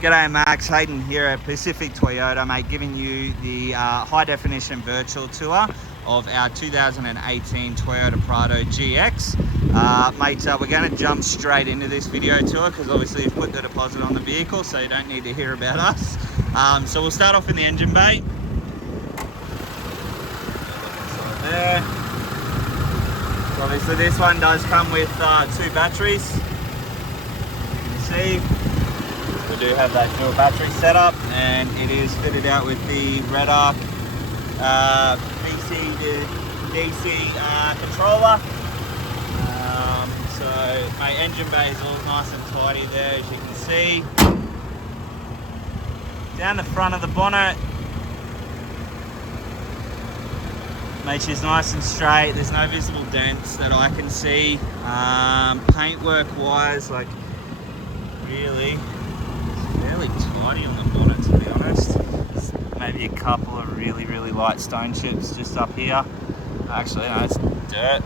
G'day Max, Hayden here at Pacific Toyota, mate, giving you the high definition virtual tour of our 2018 Toyota Prado GX. Mate, we're going to jump straight into this video tour because obviously you've put the deposit on the vehicle, so you don't need to hear about us. So we'll start off in the engine bay. There. So obviously this one does come with 2 batteries. You can see. We do have that dual battery setup, and it is fitted out with the Red Arc DC to DC controller. So my engine bay is all nice and tidy there, as you can see. Down the front of the bonnet, makes it nice and straight. There's no visible dents that I can see. Paintwork wise, like really fairly tidy on the bonnet, to be honest. Maybe a couple of really light stone chips just up here. Actually, no, it's dirt.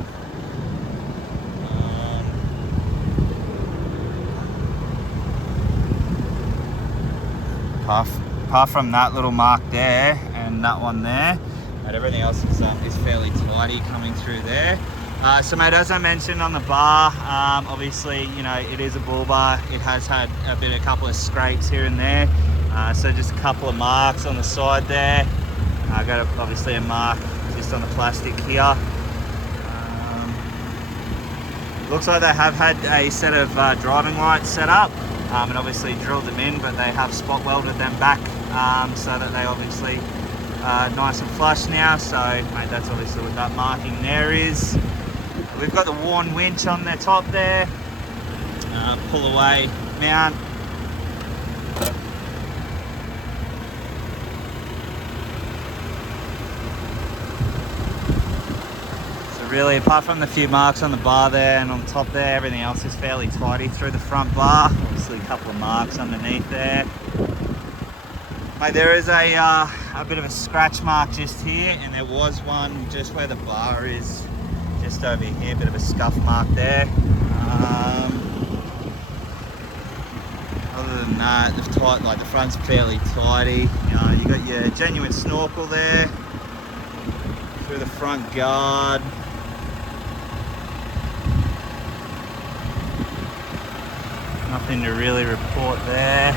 Apart from that little mark there and that one there, but everything else is fairly tidy coming through there. So mate, as I mentioned on the bar, obviously, you know, it is a bull bar. It has had a couple of scrapes here and there. So just a couple of marks on the side there. I got obviously a mark just on the plastic here. Looks like they have had a set of driving lights set up, and obviously drilled them in, but they have spot welded them back so that they obviously nice and flush now. So mate, that's obviously what that marking there is. We've got the worn winch on the top there, pull away mount. So really, apart from the few marks on the bar there and on top there, everything else is fairly tidy through the front bar. Obviously a couple of marks underneath there. Mate, there is a bit of a scratch mark just here, and there was one just where the bar is, just over here, a bit of a scuff mark there. Other than that, the front's fairly tidy. You got your genuine snorkel there through the front guard. Nothing to really report there.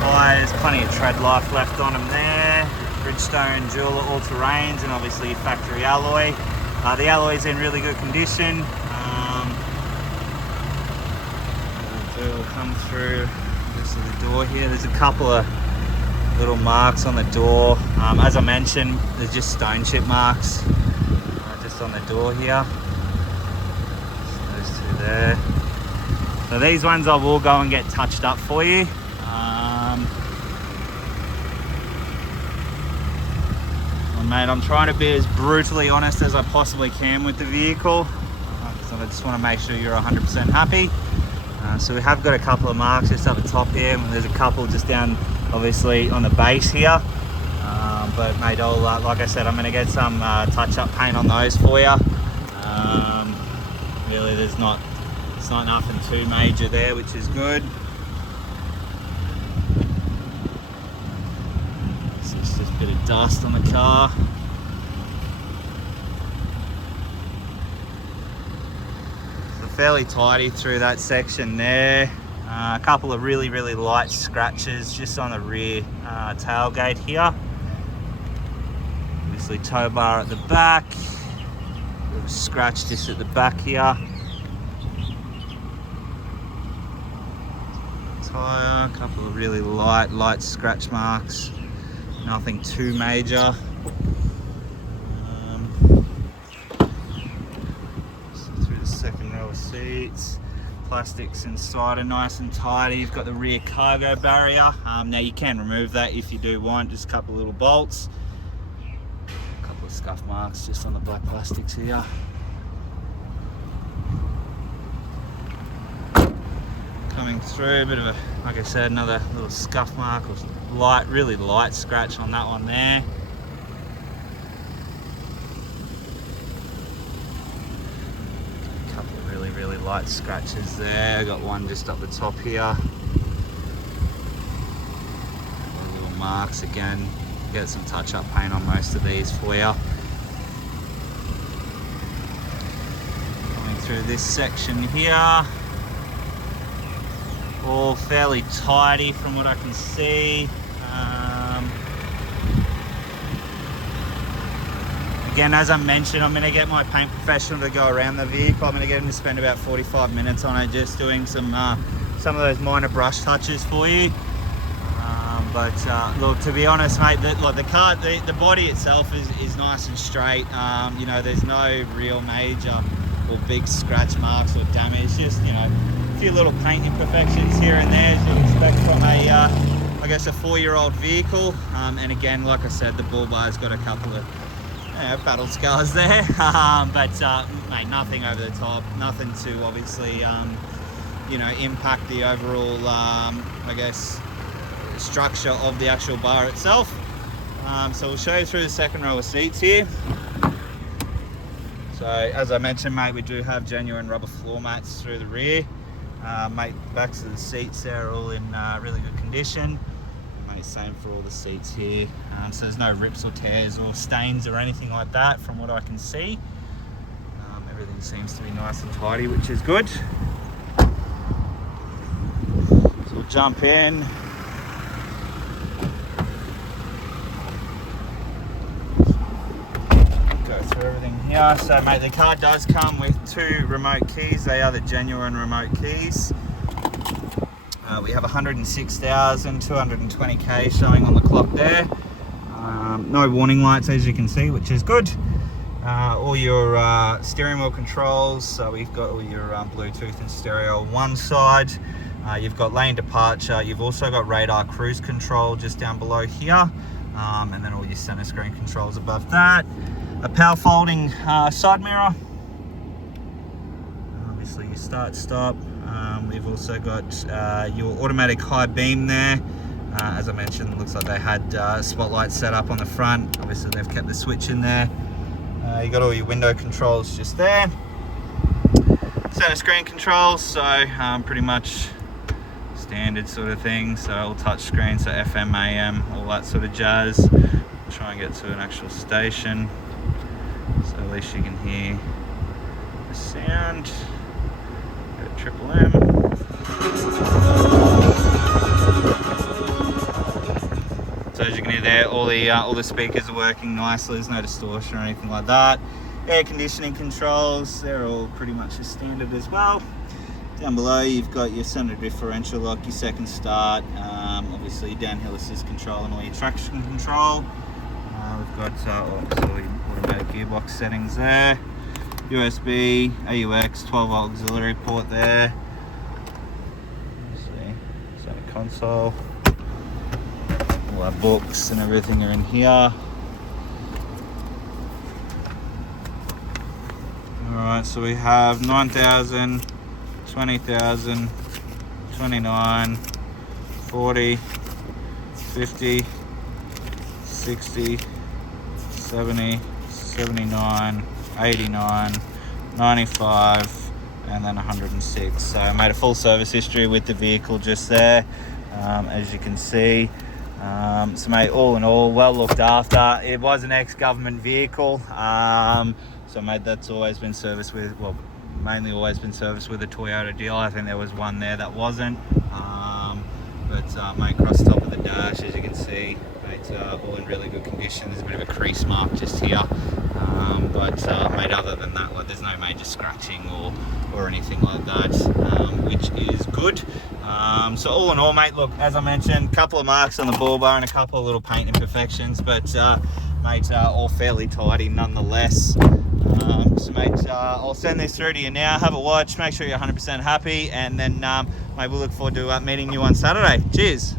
Tyres, plenty of tread life left on them there. Bridgestone dual all-terrains, and obviously factory alloy. The alloy's in really good condition. We'll come through just to the door here. There's a couple of little marks on the door. As I mentioned, there's just stone chip marks just on the door here. So those 2 there. So these ones I will go and get touched up for you. Mate, I'm trying to be as brutally honest as I possibly can with the vehicle, so I just want to make sure you're 100% happy. So we have got a couple of marks just up the top here, and there's a couple just down obviously on the base here, but mate, I'll, like I said, I'm going to get some touch-up paint on those for you. Really, it's not nothing too major there, which is good. It's just a bit of dust on the car. So fairly tidy through that section there. A couple of really light scratches just on the rear tailgate here. Obviously tow bar at the back. A bit of a scratch just at the back here. Tyre, a couple of really light scratch marks. Nothing too major. Through the second row of seats, plastics inside are nice and tidy. You've got the rear cargo barrier. Now you can remove that if you do want, just a couple of little bolts. A couple of scuff marks just on the black plastics here. Coming through, a bit of a, like I said, another little scuff mark or really light scratch on that one there. A couple of really light scratches there. Got one just up the top here. marks. Again, get some touch-up paint on most of these for you. Coming through this section here, all fairly tidy from what I can see. Again, as I mentioned, I'm going to get my paint professional to go around the vehicle. I'm going to get him to spend about 45 minutes on it, just doing some of those minor brush touches for you. Look, to be honest, mate, the car, the body itself is nice and straight. You know, there's no real major or big scratch marks or damage. Just, you know, a few little paint imperfections here and there, as you'd expect from I guess a 4-year-old vehicle. And again, like I said, the bull bar's got a couple of battle scars there, mate, nothing over the top, nothing to obviously, you know, impact the overall, I guess, structure of the actual bar itself. So we'll show you through the second row of seats here. So as I mentioned, mate, we do have genuine rubber floor mats through the rear. Mate, the backs of the seats there are all in really good condition. Mate, same for all the seats here. So there's no rips or tears or stains or anything like that from what I can see. Everything seems to be nice and tidy, which is good. So we'll jump in. Go through everything here. So mate, the car does come with 2 remote keys. They are the genuine remote keys. We have 106,220k showing on the clock there. No warning lights, as you can see, which is good. All your steering wheel controls. So we've got all your Bluetooth and stereo on one side. You've got lane departure. You've also got radar cruise control just down below here. And then all your center screen controls above that. A power folding side mirror. Obviously your start stop. We've also got your automatic high beam there. As I mentioned, it looks like they had spotlights set up on the front. Obviously they've kept the switch in there. You got all your window controls just there. Center screen controls, so pretty much standard sort of thing. So all touch screen, so FM, AM, all that sort of jazz. Try and get to an actual station, so at least you can hear the sound. Go to Triple M. So as you can hear there, all the speakers are working nicely. There's no distortion or anything like that. Air conditioning controls, they're all pretty much as standard as well. Down below you've got your center differential lock, your second start, obviously downhill assist control and all your traction control. We've got all your automatic gearbox settings there. USB, AUX, 12 volt auxiliary port there. Let's see, center console. All our books and everything are in here. Alright, so we have 9,000, 20,000, 29, 40, 50, 60, 70, 79, 89, 95, and then 106. So I made a full service history with the vehicle just there, as you can see. So mate, all in all, well looked after. It was an ex-government vehicle, so mate, that's always been serviced with, well, mainly always been serviced with a Toyota dealer. I think there was one there that wasn't, but mate, across the top of the dash, as you can see, mate, all in really good condition. There's a bit of a crease mark just here, mate, other than that, like, there's no major scratching or anything like that, which is good. So all in all, mate, look, as I mentioned, a couple of marks on the bull bar and a couple of little paint imperfections, but mate, all fairly tidy nonetheless. So mate, I'll send this through to you now. Have a watch, make sure you're 100% happy, and then mate, we'll look forward to meeting you on Saturday. Cheers.